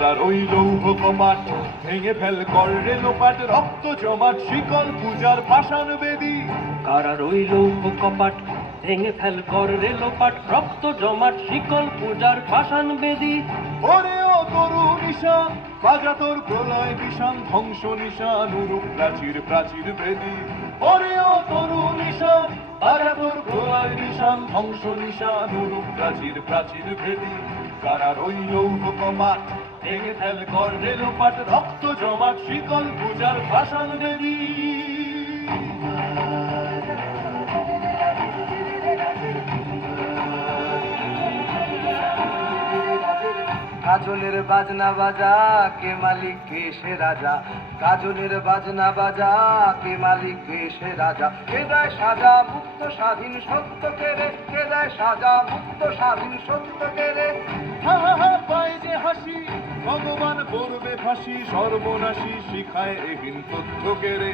কারার ওই লৌহ কপাট ভেঙে ফেল কর রে লোপাট, রক্ত জমাট শিকল পূজার পাষাণ বেদী। কারার ওই লৌহ কপাট ভেঙে ফেল কর রে লোপাট, রক্ত জমাট শিকল পূজার পাষাণ বেদী। ওরে ও তরু নিশান বাজা তোর প্রলয় বিষান, ধ্বংস নিশান উরুপ প্রাচীর প্রাচীর বেদী। ওরে ও তরু নিশান বাজা তোর প্রলয় বিষান, ধ্বংস নিশান উরুপ প্রাচীর প্রাচীর বেদী। কারার ওই লৌহ কপাট ভেঙে ফেল কর রে লোপাট, রক্ত জমাট শিকল পূজার পাষাণ বেদী। কাজলের বাজনা বাজা কে মালিক কে সে রাজা, কাজলের বাজনা বাজা কে মালিক কে সে রাজা। কে দেয় সাজা মুক্ত স্বাধীন সত্য কেড়ে, কে দেয় সাজা মুক্ত স্বাধীন সত্য কেড়ে। হা হা হা পায় যে হাসি ভগবান করবে ফাঁসি, সর্বনাশী শিখায় এহীন তথ্য কেড়ে।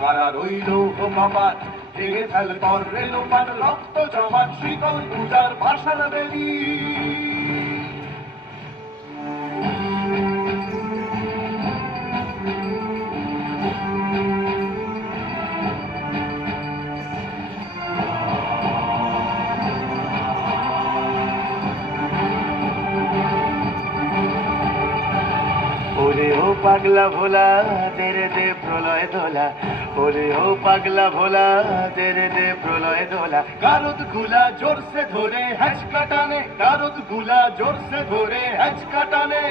কারার ওই লৌহ কপাট ভেঙে ফেল কর রে লোপাট, রক্ত জমাট শিকল পূজার পাষাণ বেদী। ওরে ও পাগলা ভোলা তেরে দে প্রলয় দোলা, ওরে ও পাগলা ভোলা তেরে দে প্রলয় দোলা। গারদ গুলা জোরসে ধরে হ্যাচকা টানে, গারদ গুলা জোরসে ধরে হ্যাচকা টানে।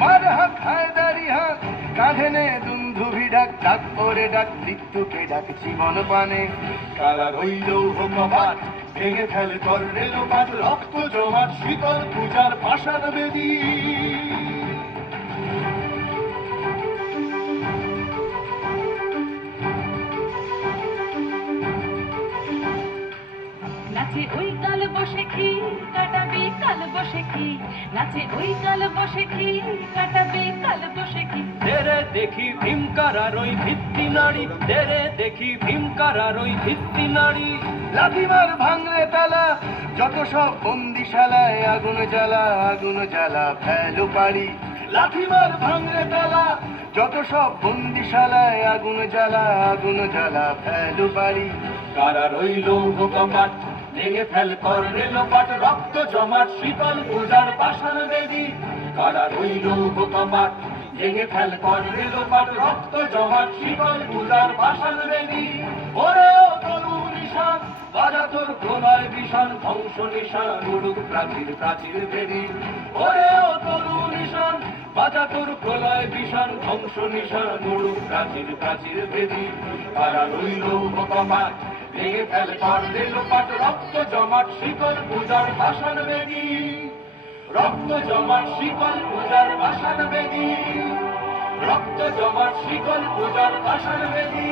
মার হাত হায়দারি হাত কাঁধে নে দুন্ধুভি ডাক, ডাক ওরে ডাক মৃত্যুকে ডাক জীবন পানে। কারার ওই লৌহ কপাট ভেঙে ফেল কর রে লোপাট, রক্ত জমাট শিকল পূজার পাষাণ বেদী। নাচে ওই কাল বসে খি কাটাবে কাল বসে খি, নাচে ওই কাল বসে খি কাটাবে কাল বসে খি। তেরে দেখি ভীমকারার ওই ভিত্তি নাড়ি, তেরে দেখি ভীমকারার ওই ভিত্তি নাড়ি। লাথিমার ভাঙলে তালা যত সব বন্দিশালায়, আগুন জ্বালা আগুন জ্বালা ফেলো পারি। লাথিমার ভাঙলে তালা যত সব বন্দিশালায়, আগুন জ্বালা আগুন জ্বালা ফেলো পারি। কারার ওই লৌহ কপাট ভেঙে ফেল কর রে লোপাট, রক্ত জমাট শিকল পূজার পাষাণ বেদী। কারার ওই লৌহ কপাট ভেঙে ফেল কর রে লোপাট, রক্ত জমাট শিকল পূজার পাষাণ বেদী। ওরে ও তরু নিশান বাজা তোর প্রলয় বিষান, ধ্বংস নিশান উড়ুক প্রাচীর প্রাচীর বেদী। ওরে ও তরু নিশান বাজা তোর প্রলয় বিষান, ধ্বংস নিশান উড়ুক প্রাচীর প্রাচীর বেদী। কারার ওই লৌহ কপাট ভেঙে ফেল কর রে লোপাট, রক্ত জমাট শিকল পূজার পাষাণ বেদী। রক্ত জমাট শিকল পূজার পাষাণ বেদী, রক্ত জমাট শিকল পূজার পাষাণ বেদী।